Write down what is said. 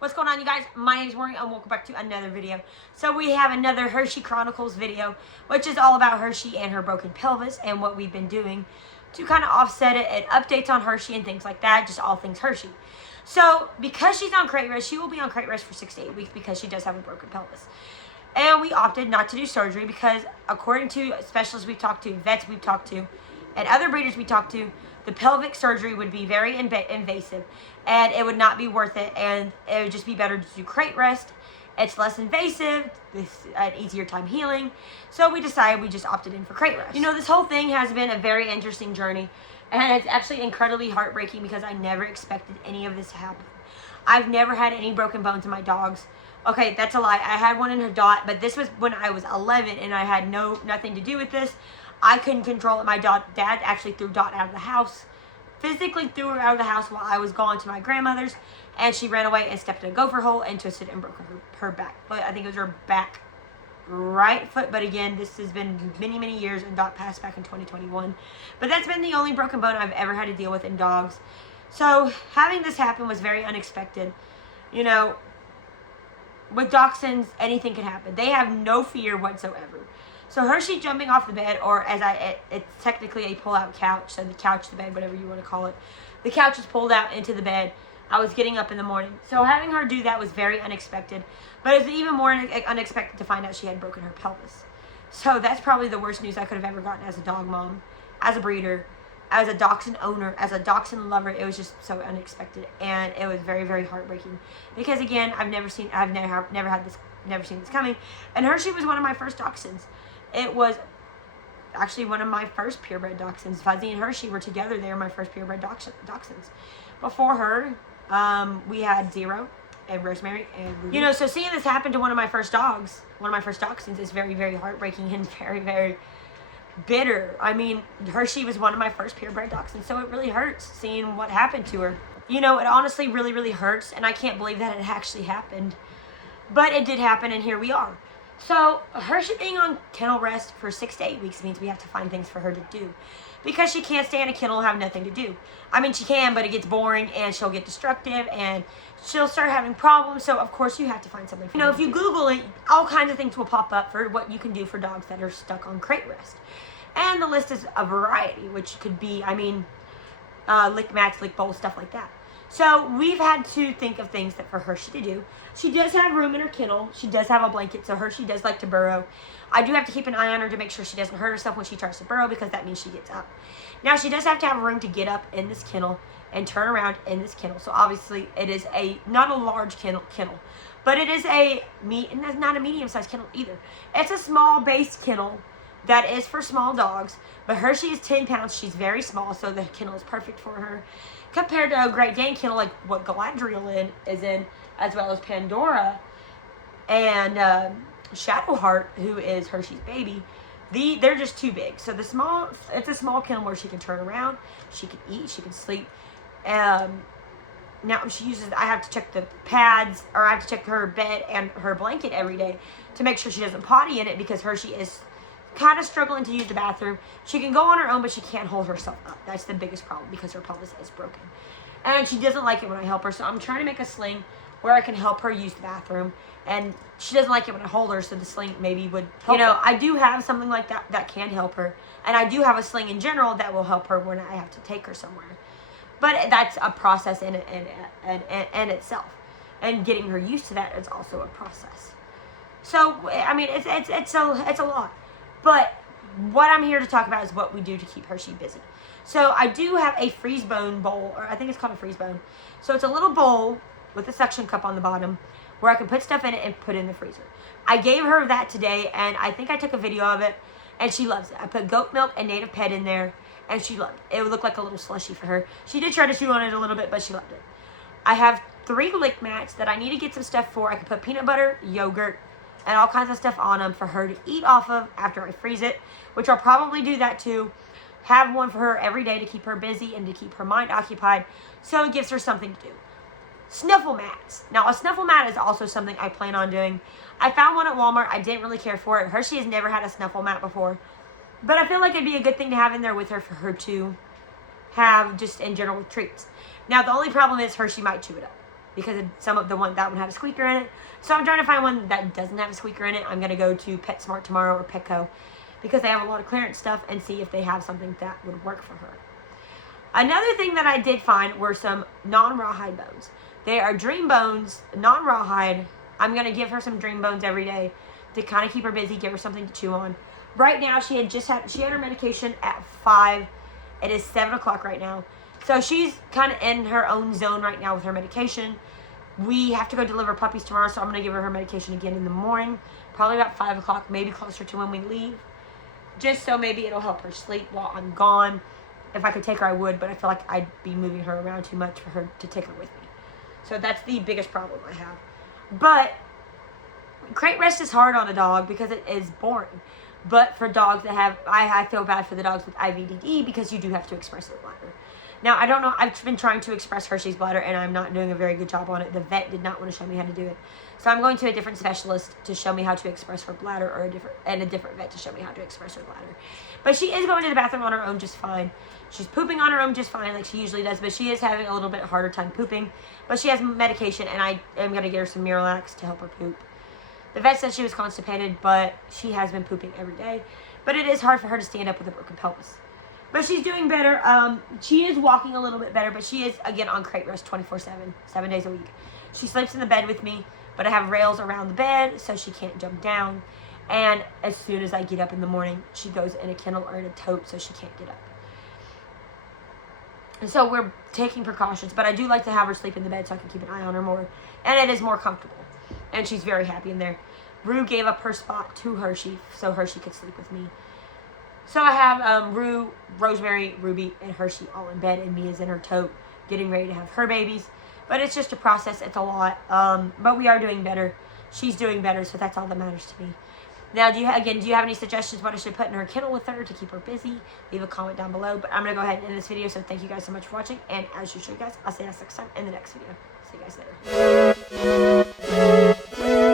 What's going on, you guys? My name is Maureen and welcome back to another video. So we have another Hershey Chronicles video, which is all about Hershey and her broken pelvis and what we've been doing to kind of offset it and updates on Hershey and things like that, just all things Hershey. So because she's on crate rest, she will be on crate rest for 6 to 8 weeks because she does have a broken pelvis. And we opted not to do surgery because according to specialists we've talked to, vets we've talked to, and other breeders we talked to, the pelvic surgery would be very invasive and it would not be worth it, and it would just be better to do crate rest. It's less invasive, it's an easier time healing. So we decided we just opted in for crate rest. You know, this whole thing has been a very interesting journey, and it's actually incredibly heartbreaking because I never expected any of this to happen. I've never had any broken bones in my dogs. Okay, that's a lie. I had one in her Dot, but this was when I was 11 and I had nothing to do with this. I couldn't control it. My dad actually threw Dot out of the house. Physically threw her out of the house while I was gone to my grandmother's, and she ran away and stepped in a gopher hole and twisted and broke her back. But I think it was her back right foot. But again, this has been many years, and Dot passed back in 2021. But that's been the only broken bone I've ever had to deal with in dogs. So having this happen was very unexpected. You know, with Dachshunds, anything can happen. They have no fear whatsoever. So Hershey jumping off the bed, or it's technically a pull-out couch, so the couch, the bed, whatever you want to call it. The couch is pulled out into the bed. I was getting up in the morning. So having her do that was very unexpected. But it was even more unexpected to find out she had broken her pelvis. So that's probably the worst news I could have ever gotten as a dog mom, as a breeder, as a Dachshund owner, as a Dachshund lover. It was just so unexpected, and it was very heartbreaking. Because again, I've never seen this coming. And Hershey was one of my first Dachshunds. It was actually one of my first purebred Dachshunds. Fuzzy and Hershey were together. They were my first purebred Dachshunds. Before her, we had Zero and Rosemary and Ruby. You know, so seeing this happen to one of my first dogs, one of my first Dachshunds, is very heartbreaking and very bitter. I mean, Hershey was one of my first purebred Dachshunds, so it really hurts seeing what happened to her. You know, it honestly really hurts, and I can't believe that it actually happened. But it did happen, and here we are. So Hershey being on kennel rest for 6 to 8 weeks means we have to find things for her to do, because she can't stay in a kennel and have nothing to do. I mean, she can, but it gets boring and she'll get destructive and she'll start having problems. So of course you have to find something for her. You know, if you Google it, all kinds of things will pop up for what you can do for dogs that are stuck on crate rest. And the list is a variety, which could be, I mean, lick mats, lick bowls, stuff like that. So we've had to think of things that for Hershey to do. She does have room in her kennel. She does have a blanket, so Hershey does like to burrow. I do have to keep an eye on her to make sure she doesn't hurt herself when she tries to burrow, because that means she gets up. Now, she does have to have room to get up in this kennel and turn around in this kennel. So obviously it is not a large kennel, but it is and that's not a medium-sized kennel either. It's a small base kennel that is for small dogs, but Hershey is 10 pounds. She's very small, so the kennel is perfect for her. Compared to a Great Dane kennel like what Galadriel is in, as well as Pandora and Shadowheart, who is Hershey's baby, they're just too big. So it's a small kennel where she can turn around, she can eat, she can sleep. Now I have to check the pads, or I have to check her bed and her blanket every day to make sure she doesn't potty in it, because Hershey is kind of struggling to use the bathroom. She can go on her own, but she can't hold herself up. That's the biggest problem, because her pelvis is broken. And she doesn't like it when I help her, so I'm trying to make a sling where I can help her use the bathroom. And she doesn't like it when I hold her, so the sling maybe would help. You know, I do have something like that can help her. And I do have a sling in general that will help her when I have to take her somewhere. But that's a process in itself. And getting her used to that is also a process. So, I mean, it's a lot. But what I'm here to talk about is what we do to keep Hershey busy. So I do have a freeze bone bowl, or I think it's called a freeze bone. So it's a little bowl with a suction cup on the bottom where I can put stuff in it and put it in the freezer. I gave her that today, and I think I took a video of it, and she loves it. I put goat milk and native pet in there, and she loved it. It would look like a little slushy for her. She did try to chew on it a little bit, but she loved it. I have 3 lick mats that I need to get some stuff for. I can put peanut butter, yogurt, and all kinds of stuff on them for her to eat off of after I freeze it, which I'll probably do that too. Have one for her every day to keep her busy and to keep her mind occupied, so it gives her something to do. Sniffle mats. Now, a sniffle mat is also something I plan on doing. I found one at Walmart. I didn't really care for it. Hershey has never had a sniffle mat before, but I feel like it'd be a good thing to have in there with her for her to have just in general treats. Now, the only problem is Hershey might chew it up. because some of that one had a squeaker in it. So I'm trying to find one that doesn't have a squeaker in it. I'm going to go to PetSmart tomorrow or Petco because they have a lot of clearance stuff and see if they have something that would work for her. Another thing that I did find were some non-rawhide bones. They are dream bones, non-rawhide. I'm going to give her some dream bones every day to kind of keep her busy, give her something to chew on. Right now, she had her medication at 5. It is 7 o'clock right now. So she's kind of in her own zone right now with her medication. We have to go deliver puppies tomorrow, so I'm going to give her her medication again in the morning. Probably about 5 o'clock, maybe closer to when we leave. Just so maybe it'll help her sleep while I'm gone. If I could take her, I would, but I feel like I'd be moving her around too much for her to take her with me. So that's the biggest problem I have. But crate rest is hard on a dog because it is boring. But for dogs that have, I feel bad for the dogs with IVDD because you do have to express their bladder. Now, I don't know, I've been trying to express Hershey's bladder and I'm not doing a very good job on it. The vet did not want to show me how to do it. So I'm going to a different specialist to show me how to express her bladder, or a different vet to show me how to express her bladder. But she is going to the bathroom on her own just fine. She's pooping on her own just fine like she usually does, but she is having a little bit harder time pooping. But she has medication and I am going to get her some Miralax to help her poop. The vet said she was constipated, but she has been pooping every day. But it is hard for her to stand up with a broken pelvis. But she's doing better. She is walking a little bit better, but she is, again, on crate rest 24/7, 7 days a week. She sleeps in the bed with me, but I have rails around the bed, so she can't jump down. And as soon as I get up in the morning, she goes in a kennel or in a tote, so she can't get up. And so we're taking precautions, but I do like to have her sleep in the bed so I can keep an eye on her more. And it is more comfortable. And she's very happy in there. Rue gave up her spot to Hershey so Hershey could sleep with me. So I have Rue, Rosemary, Ruby, and Hershey all in bed, and Mia's in her tote getting ready to have her babies. But it's just a process. It's a lot. But we are doing better. She's doing better, so that's all that matters to me. Now, do you have any suggestions what I should put in her kennel with her to keep her busy? Leave a comment down below. But I'm going to go ahead and end this video, so thank you guys so much for watching. And as usual, guys, I'll see you guys next time in the next video. See you guys later.